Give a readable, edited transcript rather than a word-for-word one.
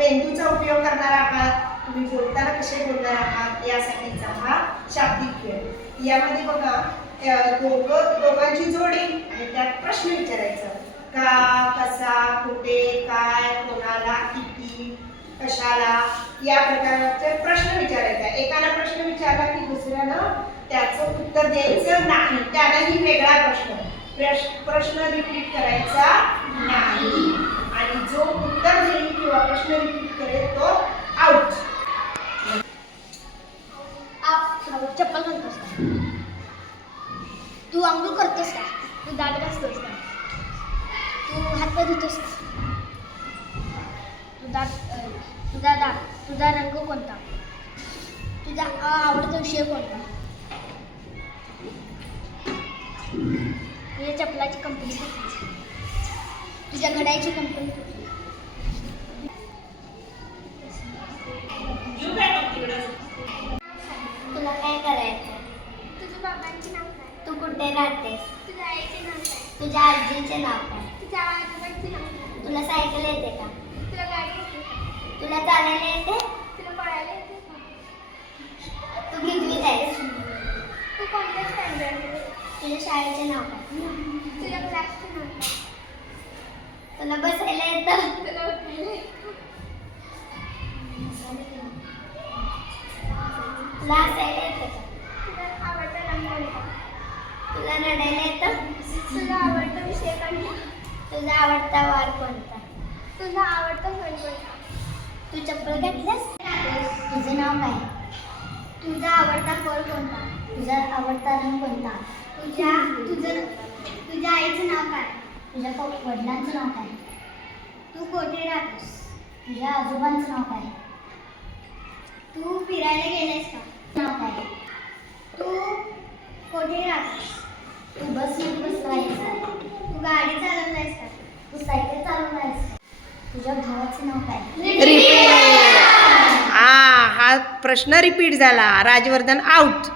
मेंदूचा उपयोग करणार आहात, तुम्ही बोलताना कसे बोलणार आहात यासाठीचा हा शाब्दिक खेळ। यामध्ये बघा दोघांची जोडी आणि त्यात प्रश्न विचारायचा, का, कसा, कुठे, काय, कोणाला, किती, कशाला या प्रकारचे प्रश्न विचारायचे। एकाला प्रश्न विचारला की दुसऱ्यानं त्याचं उत्तर द्यायचं नाही, त्यालाही वेगळा प्रश्न रिपीट करायचा नाही आणि जो उत्तर देईल किंवा प्रश्न रिपीट करेल तो आउट। चप्पल घालतोस का? तू अंघोळ करतोस का? तू दात घासतोस का? तू हातपाय धुतोस का? तुझा रंग कोणता? तुझा आवडता विषय कोणता? तुझ्या चपलाची कंपनी कुठली? तुझ्या घड्याची कंपनी कुठली? तुला काय करायचं? तुझ्या बाबांचे नाव काय? तू कुठे राहतेस? तुझ्या आईचे नाव काय? तुझ्या आजीचे नाव काय? तुझ्या आजोबांचे नाव काय? तुला सायकल येते का? तुला गाडी येते का? तुला चालायला येते? तुला पळायला येते का? तू कितवीत आहेस? तू कोणत्या स्टँडर्डमध्ये? तुझ्या शाळेचे नाव काय? तुझ्या क्लासचे नाव काय? तुला बसायला येतं? तुला उठायला येतं? तुला हसायला येतं का? तुला आवडता रंग कोणता? तुला रडायला येतं? तुला आवडता विषय कोणता? तुझा आवडता वार कोणता? तुझा आवडता सण कोणता? तू चप्पल घातल्यास? तुझं नाव काय? तुझा आवडता फळ कोणता? तुझा आवडता रंग कोणता? तुझ्या आईचं नाव काय? तुझ्या वडिलांचं नाव काय? तू कोठे राहतोस? तुझ्या आजोबांचं नाव काय? तू फिरायला गेलेस का? नाव काय? तू कोठे राहतोस? तू बसमध्ये बसला आहेस का? तू गाडी चालवत आहेस का? तू सायकल चालवत आहेस का? तुझ्या भावाचं नाव काय? रिपीट। हा प्रश्न रिपीट झाला। राजवर्धन आउट।